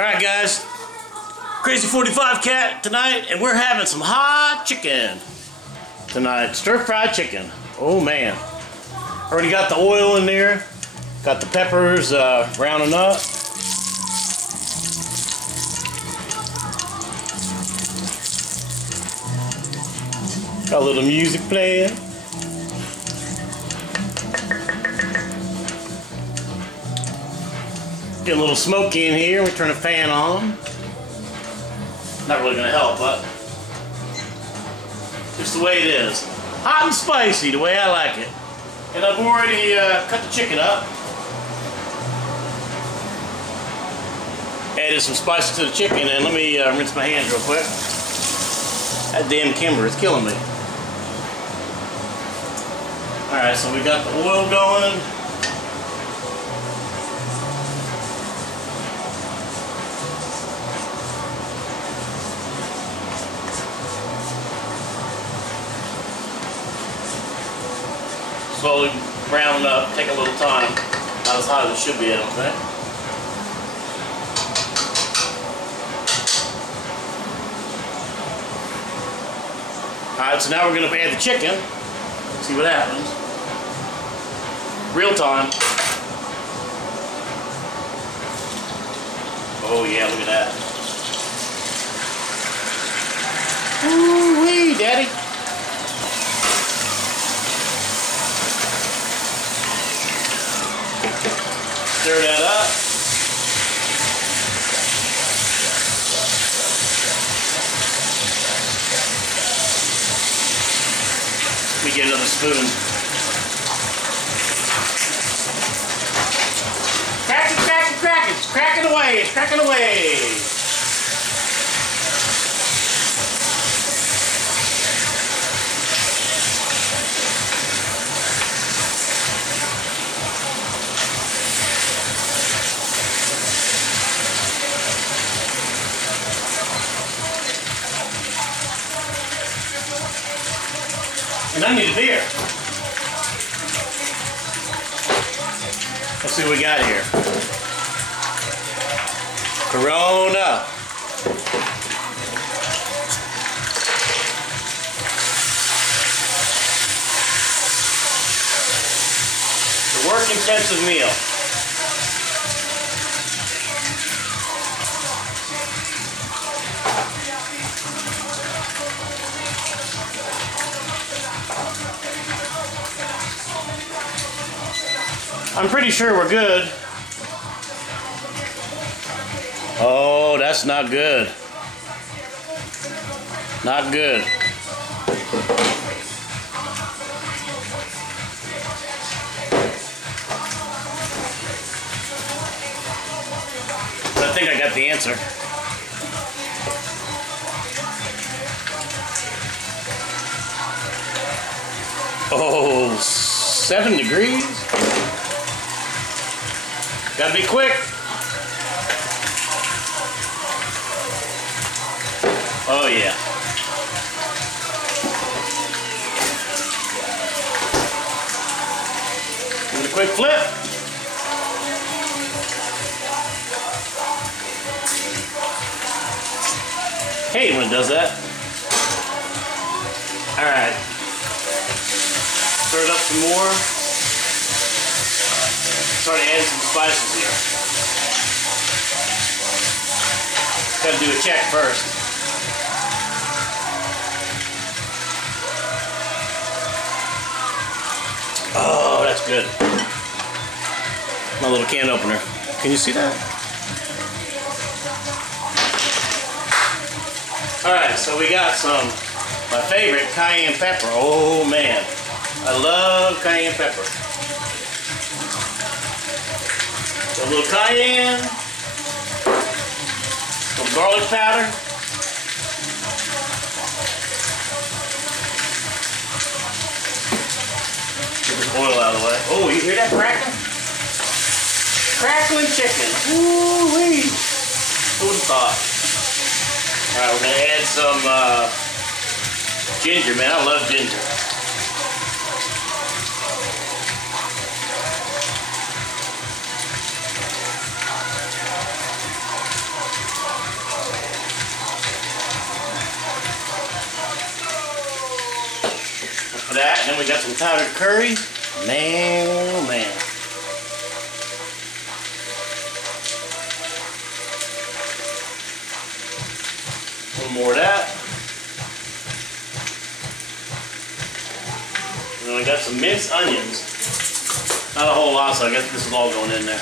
Alright guys, KRAZY45CAT tonight, and we're having some hot chicken tonight. Stir-fried chicken. Oh man. Already got the oil in there. Got the peppers browning up. Got a little music playing. Get a little smoky in here. We turn the fan on. Not really gonna help, but just the way it is. Hot and spicy, the way I like it. And I've already cut the chicken up. Added some spices to the chicken, and let me rinse my hands real quick. That damn Kimber is killing me. Alright, so we got the oil going. Slowly brown up, take a little time. Not as hot as it should be, I don't think. Alright, so now we're going to add the chicken. See what happens. Real time. Oh yeah, look at that. Ooh-wee, daddy. Stir that up. Let me get another spoon. Crack it, crack it, crack it. It's cracking away, it's cracking away. And I need a beer. Let's see what we got here. Corona. The work-intensive meal. I'm pretty sure we're good. Oh, that's not good. Not good. But I think I got the answer. Oh, 7 degrees? Gotta be quick. Oh yeah. Give it a quick flip. Hey, when it does that. Alright. Stir it up some more. Start adding some spices here. Got to do a check first. Oh, that's good. My little can opener. Can you see that? Alright, so we got some, my favorite, cayenne pepper. Oh man, I love cayenne pepper. A little cayenne, some garlic powder, get this oil out of the way. Oh, you hear that crackling? Crackling chicken. Ooh-wee. Who would have thought? Alright, we're going to add some ginger, man. I love ginger. we got some powdered curry. Man, oh man. A little more of that. And then we got some minced onions. Not a whole lot, so I guess this is all going in there.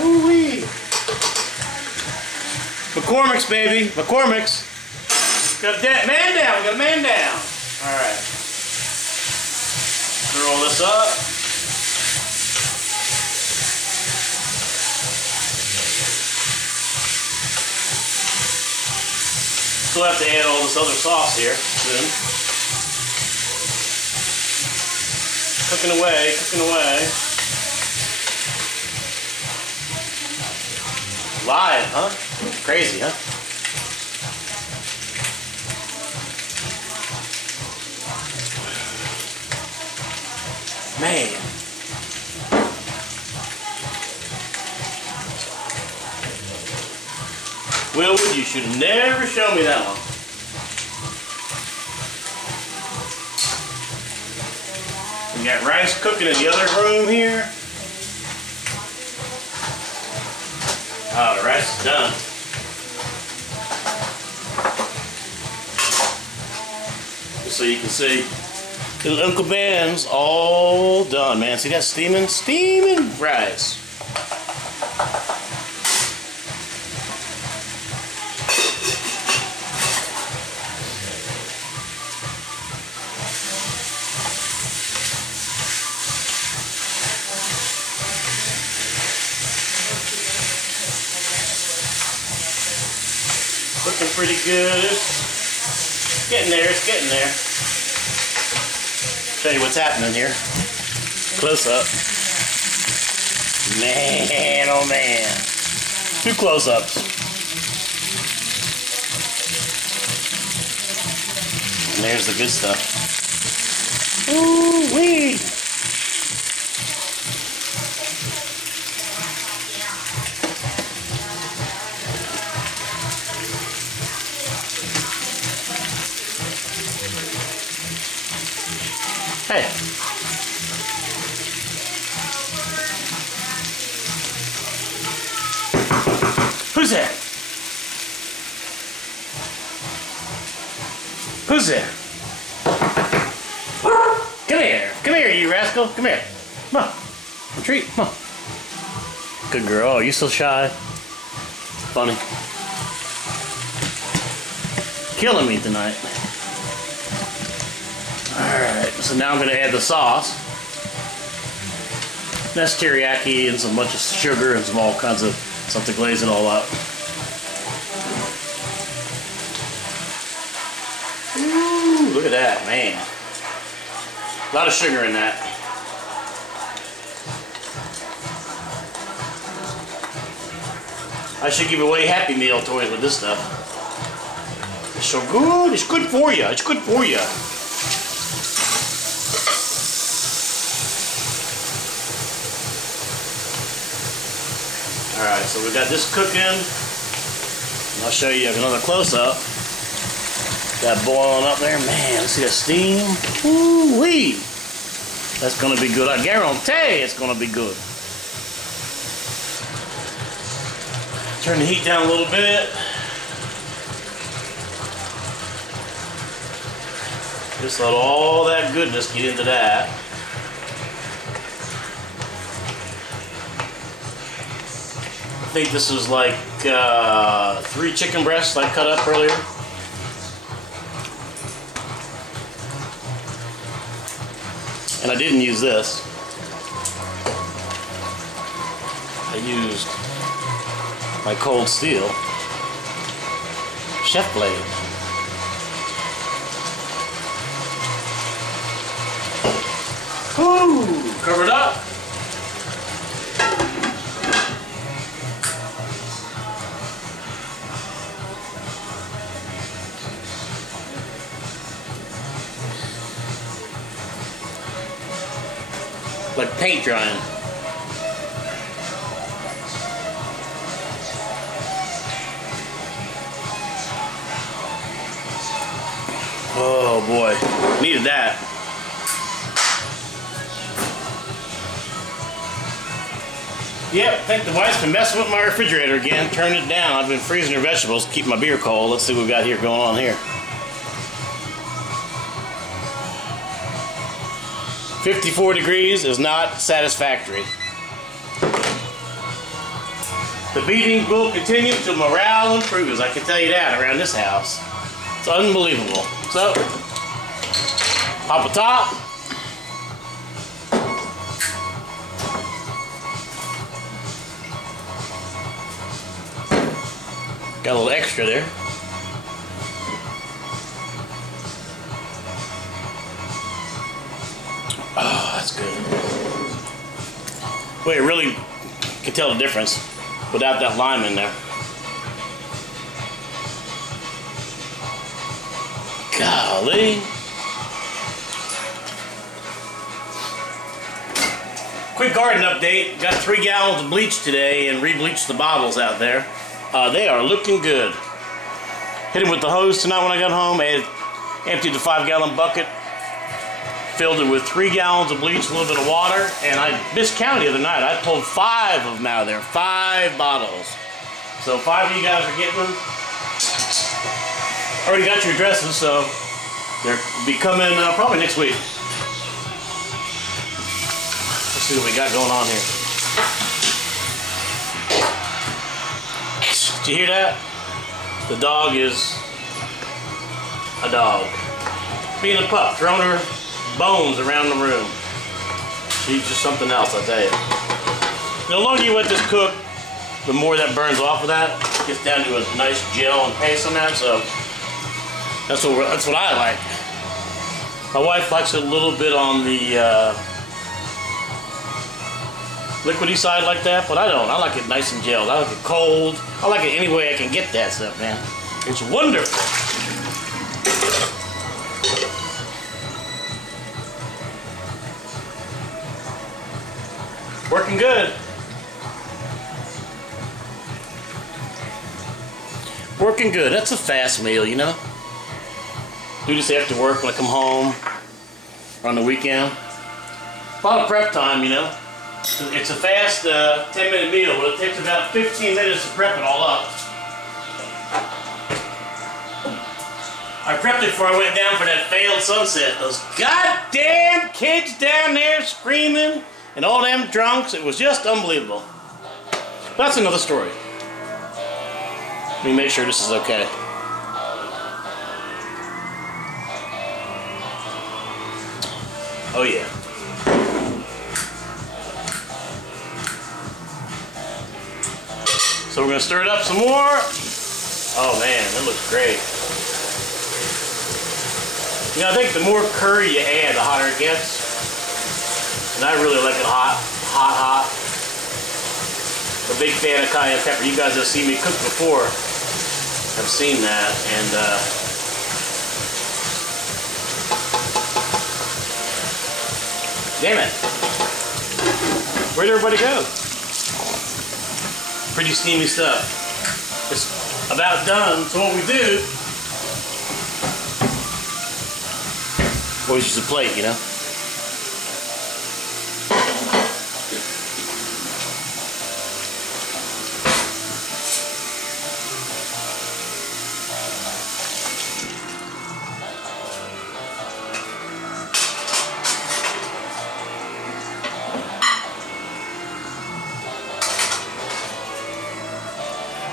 Ooh-wee. McCormick's, baby. McCormick's. Got that man down. We got a man down. Alright. Roll this up. Still have to add all this other sauce here soon. Cooking away, cooking away. Live, huh? Crazy, huh? Man. Wilwood, you should have never shown me that one. We got rice cooking in the other room here. Oh, the rice is done. Just so you can see, little Uncle Ben's all done, man. See that steaming? Steaming rice. Looking pretty good. It's getting there, it's getting there. Show you what's happening here. Close up. Man, oh man. 2 close-ups. And there's the good stuff. Ooh-wee. Hey. Who's there? Who's there? Come here. Come here, you rascal. Come here. Come on. Retreat. Come on. Good girl. Oh, you so shy. Funny. Killing me tonight. Alright, so now I'm going to add the sauce. That's teriyaki and some bunch of sugar and some all kinds of stuff to glaze it all up. Ooh, look at that, man. A lot of sugar in that. I should give away Happy Meal toys with this stuff. It's so good. It's good for you. It's good for you. Alright, so we got this cooking. And I'll show you another close-up. Got boiling up there. Man, let's see that steam. Ooh-wee. That's going to be good. I guarantee it's going to be good. Turn the heat down a little bit. Just let all that goodness get into that. I think this is like 3 chicken breasts I cut up earlier. And I didn't use this. I used my cold steel chef blade. Woo! Covered up. Like paint drying. Oh boy, needed that. Yep, I think the wife's been messing with my refrigerator again. Turned it down. I've been freezing her vegetables to keep my beer cold. Let's see what we got here going on here. 54 degrees is not satisfactory. The beating will continue till morale improves. I can tell you that around this house. It's unbelievable. So, pop a top. Got a little extra there. Oh, that's good. Well, you really can tell the difference without that lime in there. Golly. Quick garden update. Got 3 gallons of bleach today and re-bleached the bottles out there. They are looking good. Hit them with the hose tonight when I got home. Emptied the 5-gallon bucket. Filled it with 3 gallons of bleach, a little bit of water, and I miscounted the other night. I pulled 5 of them out of there. 5 bottles. So 5 of you guys are getting them. Already got your addresses, so they'll be coming probably next week. Let's see what we got going on here. Did you hear that? The dog is a dog. Being a pup, throwing her bones around the room. She's just something else, I tell you. The longer you let this cook, the more that burns off of that. It gets down to a nice gel and paste on that, so that's what I like. My wife likes it a little bit on the liquidy side like that, but I don't. I like it nice and gelled. I like it cold. I like it any way I can get that stuff, man. It's wonderful. Working good. Working good. That's a fast meal, you know. Do this after work when I come home or on the weekend. A lot of prep time, you know. It's a fast 10-minute meal, but it takes about 15 minutes to prep it all up. I prepped it before I went down for that failed sunset. Those goddamn kids down there screaming and all them drunks. It was just unbelievable. But that's another story. Let me make sure this is okay. Oh yeah. So we're going to stir it up some more. Oh man, that looks great. You know, I think the more curry you add, the hotter it gets. And I really like it hot. I'm a big fan of cayenne pepper. You guys have seen me cook before. I've seen that. And damn it. Where'd everybody go? Pretty steamy stuff. It's about done. So what we do, always use a plate, you know.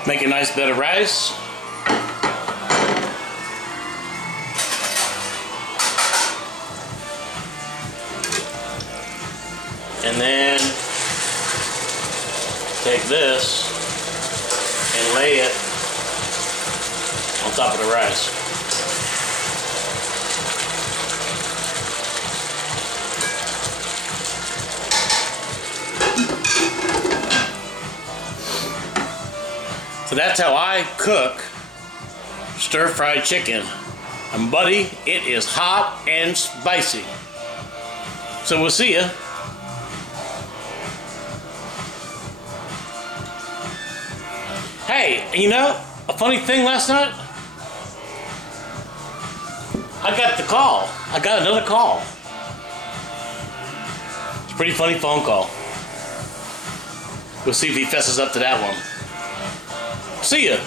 Make a nice bed of rice. And then take this and lay it on top of the rice. So that's how I cook stir-fried chicken. And buddy, it is hot and spicy. So we'll see ya. Hey, you know, a funny thing last night? I got the call. I got another call. It's a pretty funny phone call. We'll see if he fesses up to that one. See ya.